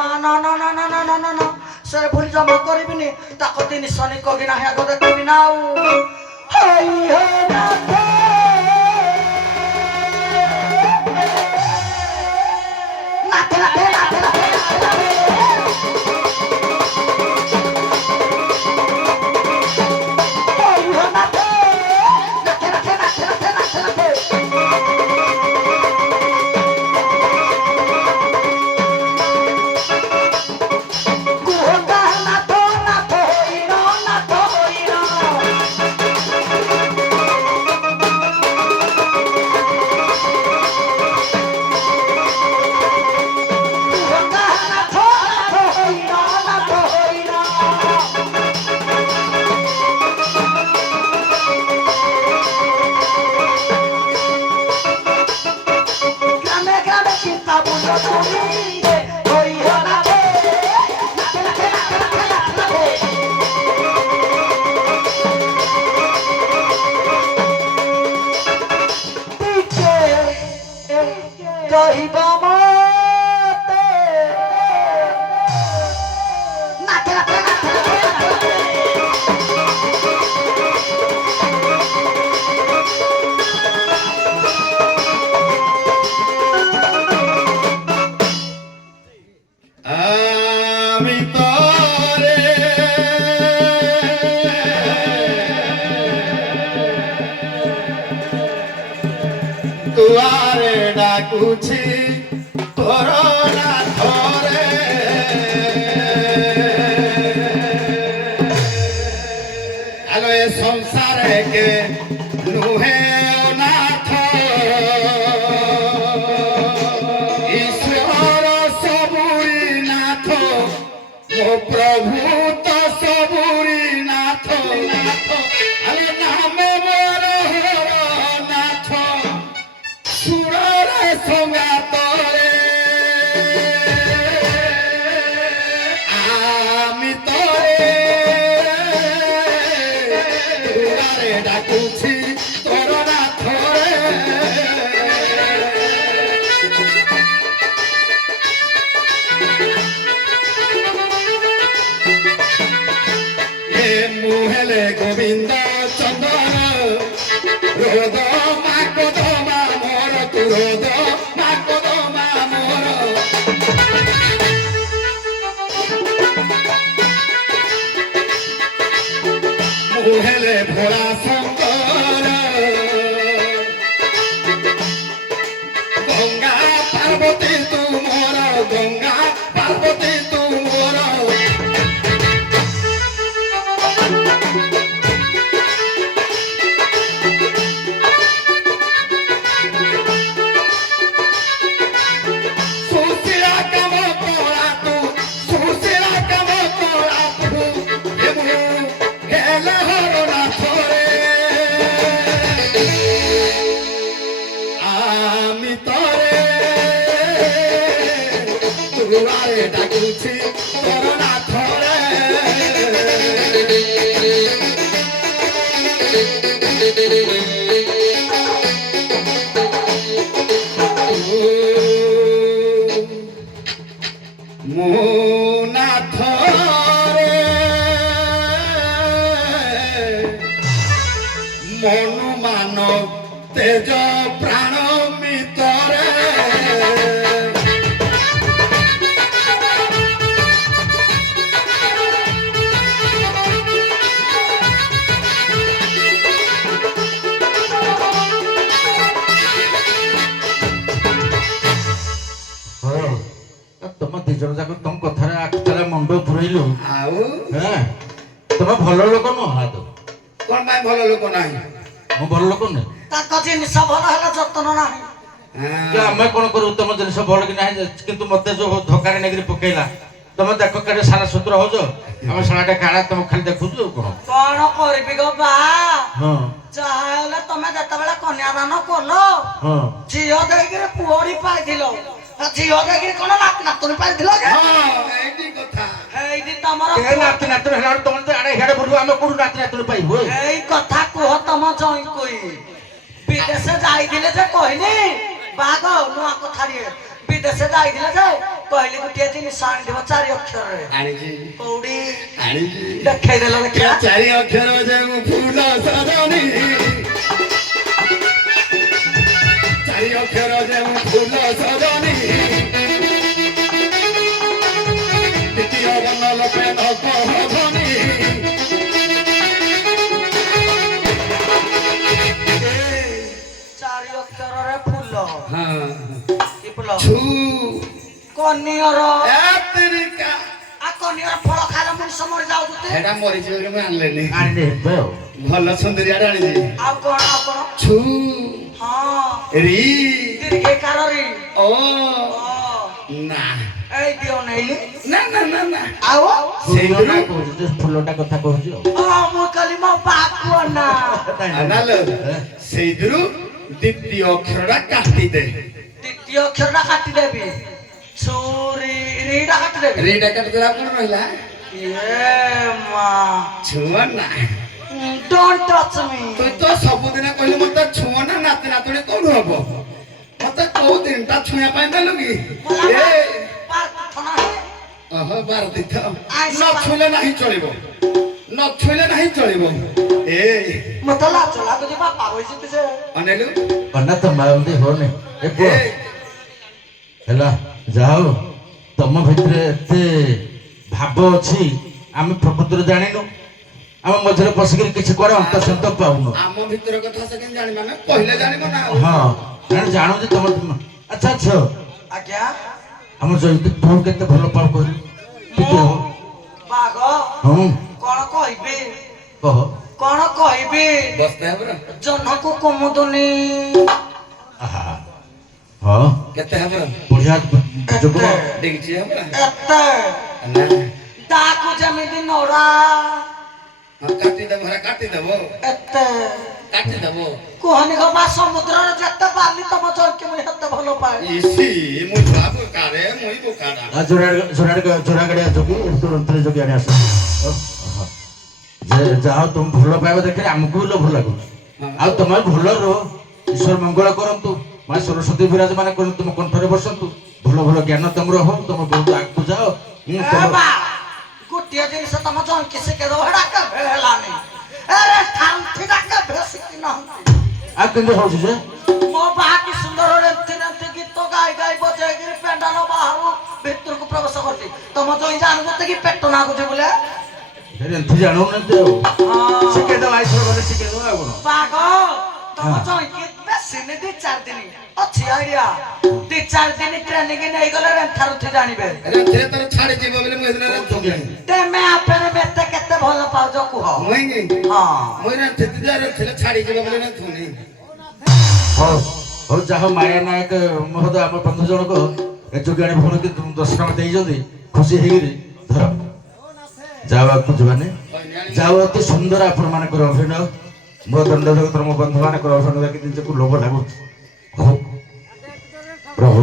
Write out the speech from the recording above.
মা না না না না না না না না সে ভুল জমা করিবিনি তাকে জিনিস কবি না হ্যাঁ কথা কবি না হাই হে নাথ নাথ নাথ নাথ নাথ দুয়ারে ডাকুছি তোর নাথরে আলো এ সংসারে কে নুহে নাথ ঈশ্বর সবুরি নাথ মো প্রভু তো সবুরি নাথ নাথ আলে নামে মোর নাথ সুররে সঙ্গাতরে আমি তরে দুয়ারে ডাকুছি তোর নাথরে এ মুহেলে গোবিন্দ চন্দন রোদ মাকদমা মোর তুরোদ মাকদমা মোর মুহেলে ভোলা শঙ্কর গঙ্গা পার্বতী তু মোর গঙ্গা পার্বতী তু মোর সুশীলা কাম তোরা তু সুশীলা কাম তোরা তু হেলে হর নাথরে আমি তরে দুয়ারে ডাকুছি তোর নাথরে মো নাথরে মনু মান তেজ প্রাণ মিতরে ତମ ଦି ଜଣ ଯାକ ତମ କଥାରେ ଆଖିଟାରେ ମୁଣ୍ଡ ପୁରେଇଲୁ ଆଉ ହେଁ ତମେ ଭଲ ଲୋକ ନୁହଁ ହାତ କଣ ପାଇଁ ଭଲ ଲୋକ ନାହିଁ ମୁଁ ଭଲ ଲୋକ ନୁହେଁ ତାଙ୍କ ଜିନିଷ ଭଲ ହେଲା ଯତ୍ନ ନାହିଁ ଯେ ଆମେ କଣ କରୁ ତମ ଜିନିଷ ଭଲ କି ନାହିଁ କିନ୍ତୁ ମତେ ଯୋଉ ଧୋକାରେ ନେଇକିରି ପକେଇଲା ତମେ ଦେଖ କାଳେ ସାରା ସୂତ୍ର ହଉଛ ଆମେ ସାରାଟା କାଣା ତମେ ଖାଲି ଦେଖୁଛୁ କଣ କଣ କରିବି ଗୋ ବା ହଁ ଯାହା ହେଲେ ତମେ ଯେତେବେଳେ କନ୍ୟାଦାନ କଲ ହଁ ଝିଅ ଦେଇକିରି ପୁଅଡି ପାଇଥିଲ ଝିଅ ଦେଇକିରି କଣ ନାତୁଣୀ ପାଇଥିଲ ଯେ ଏଇଟି କଥା ଏଇଠି ତମର ଏ ନାତି ନାତୁଣୀ ହେଲା ବେଳକୁ ତମେ ତ ଆଡେ ହିଆଡେ ବୁଲିବ ଆମେ କୋଉଠୁ ନାତି ନାତୁଣୀ ପାଇବୁ ଏଇ କଥା କୁହ ତମ ଜଇଁକୁ ବିଦେଶ ଯାଇଥିଲେ ଯେ କହିନି ବାଗ ନୂଆ କଥାଟିଏ ବିଦେଶ ଯାଇଥିଲେ ଯେ କହିଲି ଗୋଟିଏ ଜିନିଷ ଆଣିଥିବ 4 ଅକ୍ଷରରେ ଆଣିଛି କୋଉଠି ଆଣିଛି ଦେଖେଇଦେଲ ଦେଖିବା 4 ଅକ୍ଷର ଯେଉଁ ଫୁଲ ସଜନି 4 ଅକ୍ଷର ଯେଉଁ ଫୁଲ ସଜନି ଦ୍ୱିତୀୟ ବର୍ଣ୍ଣ ଲୋକେ ଧନି ଚାରି ଅକ୍ଷରରେ ଫୁଲ ହଁ କି ଫୁଲ ଛୁ କନିଅର ଆତ୍ରିକା ଆ କନିଅର ଫଳ ଖାଇଲେ ମଣିଷ ମରି ଯାଉଛନ୍ତି ଏଟା ମରିଛି ବୋଲି ମୁଁ ଆଣିଲେନି ଆଣିଦେ ଏବେ ଆଉ ଭଲ ସୁନ୍ଦରିଆଟା ଆଣିଛି ଆଉ କଣ ଛୁ ହଁ ରି ଦୀର୍ଘକାର ରି ଓ ଓ ନା ଏଇ ଦିଅ ନେଇଲି ନା ନା ନା ନା ଆଉ ସେଇଟା କହୁଛି ଯେ ଫୁଲଟା କଥା କହୁଛି ଆଉ ମୁଁ କହିଲି ମୋ ବାକୁ ନା ଆନାଲ ସେଇଥିରୁ ଦ୍ୱିତୀୟ ଅକ୍ଷରଟା କାଟିଦେ ଦ୍ୱିତୀୟ ଅକ୍ଷରଟା କାଟିଦେବି ଛୁରୀ ରିଟା କାଟିଦେବି ରିଟା କାଟିଦେଲା କଣ ରହିଲା ଏ ମା ଛୁଆ ନା ଡୋଣ୍ଟ ଟଚ୍ ମି ତୁ ତ ସବୁଦିନ କହିଲେ ମତେ ଛୁଆ ନା ନାତି ନାତୁଣୀ କୋଉଠୁ ହବ ମତେ କୋଉ ଦିନଟା ଛୁଇଁବା ପାଇଁ ଦେଲୁ କି ଏ ଓହୋ ବାର ତୀର୍ଥ ନ ଛୁଇଁଲେ ନାହିଁ ଚଳିବ ନ ଛୁଇଁଲେ ନାହିଁ ଚଳିବ ଏ ମତେ ଲାଜ ଲାଗୁଛି ବାପା ହୋଇଛି ସେ ଅନେଇଲୁ ଅନା ତ ମାରନ୍ତି ହଉନି ଏ ପୁଅ ହେଲା ଯାହା ହଉ ତମ ଭିତରେ ଏତେ ଭାବ ଅଛି ଆମେ ପ୍ରକୃତରେ ଜାଣିନୁ ଆମ ମଝିରେ ପଶିକିରି କିଛି କୁଆଡେ ଅନ୍ତଃସନ୍ତ ପାଉନୁ ଆମ ଭିତର କଥା ସେ କେମିତି ଜାଣିବା ଆମେ କହିଲେ ଜାଣିବ ନା ଆଉ ହଁ କାରଣ ଜାଣୁଛି ତମ ଆଚ୍ଛା ଆଚ୍ଛା ଆଜ୍ଞା ଆମ ଜୟନ୍ତୀ ତୁ କେତେ ଭଲ ପାଉ କହିଲୁ ଟିକେ ହଉ ବାଘ ହଁ କଣ କହିବି କହ କଣ କହିବି ବସ୍ତେ ହବ ଜହ୍ନକୁ କୁମୁଦୁନି ଆହା ହଁ କେତେ ହବ ବଢିଆ ଯୁଗ ଦେଖିଛି ହବ ଏତେ ନା ତାକୁ ଯେମିତି ନଡ଼ା ହଁ କାଟିଦେବ ହେରା କାଟିଦେବ ଏତେ କାଟିଦେବ କୁହନି ଗୋ ମା ସମୁଦ୍ରରେ ଯେତେ ବାଲି ତମ ଜଇକି ମୁଁ ସେତେ ଭଲ ପାଏ ଇସି ମୁଁ ଛୁଆ ବୋକାରେ ମୁଇଁ ବୋକାଟା ଜୋରା ଗାଡିଆ ଯୋଗୀ ତୁରନ୍ତରେ ଯୋଗୀ ଆଣି ଆସ ଯେ ଯାହା ତୁମ ଭଲ ପାଇବା ଦେଖିଲେ ଆମକୁ ବି ଲୋଭ ଲାଗୁଛି ଆଉ ତମେ ଭଲ ରୁହ ଈଶ୍ୱର ମଙ୍ଗଳ କରନ୍ତୁ ମା ସରସ୍ୱତୀ ବିରାଜମାନ କରନ୍ତୁ ତୁମ କଣ୍ଠରେ ବସନ୍ତୁ ଭଲ ଭଲ ଜ୍ଞାନ ତମର ହଉ ତମ ବହୁତ ଆଗକୁ ଯାଅ ଗୋଟିଏ ଜିନିଷ ତମ ଜଇକି ଶିଖେଇଦବ ହେଟା କେବେ ହେଲାନି ଆରେ ଥାନ୍ତିଟା କେବେ ଶିଖିନାହାନ୍ତି ଆଉ କେମିତି ହଉଛି ଯେ ମୋ ବାହା କି ସୁନ୍ଦର ରେନ୍ତି ଗୀତ ଗାଇ ଗାଇ ବଜେଇକିରି ପେଣ୍ଡାଲ ବାହାରୁ ଭିତରକୁ ପ୍ରବେଶ କରୁଛି ତମ ଜଇ ଜାଣୁଛନ୍ତି କି ପେଟ ନାଗୁଛି ବୋଲେ ଏମିତି ଜାଣୁନାହାନ୍ତି ଆଉ ଶିଖେଇଦବା ଆଇସର ଗଲେ ଶିଖେଇଦବା ଆଉ କଣ ବାଘ ତମ ଜଇକି ବେଶୀ ନି 2-4 ଦିନ ଅଛି ଆଇଡିଆ 2-4 ଦିନ ଟ୍ରେନିଂ ନେଇଗଲେ ରେନ୍ଥାରୁଥି ଜାଣିବେ ରେ ତୋର ଛାଡି ଯିବ ବୋଲି ମୁଁ ଏଦିନ ତେମେ ଆପେରେ ମେତେ କେତେ ଭଲ ପାଉଛ କୁହ ମୁଇଁ ହଁ ମୁଇଁ ରାନ୍ଧିତେ ଯା ଥିଲେ ଛାଡି ଯିବ ବୋଲି ରାନ୍ଧୁନି ହଉ ହଉ ଯାହା ମାୟା ନାୟକ ମହୋଦୟ ଆମ ବନ୍ଧୁ ଜଣକ ଏ ଯୋଗାଣୀ ଭଉଣୀ ଦର୍ଶନ ଦେଇଛନ୍ତି ଖୁସି ହେଇକିରି ଧର ଯାଉ ଆଗକୁ ଯିବାନି ଯାଉ ଅତି ସୁନ୍ଦର ଆପଣ ମାନଙ୍କର ଅଭିନୟ ମୋ ଦଣ୍ଡ ଜଗତର ମୋ ବନ୍ଧୁ ମାନଙ୍କର ଅଭିନୟ ଦେଖି ନିଜକୁ ଲୋଭ ଲାଗୁଛି ପ୍ରଭୁ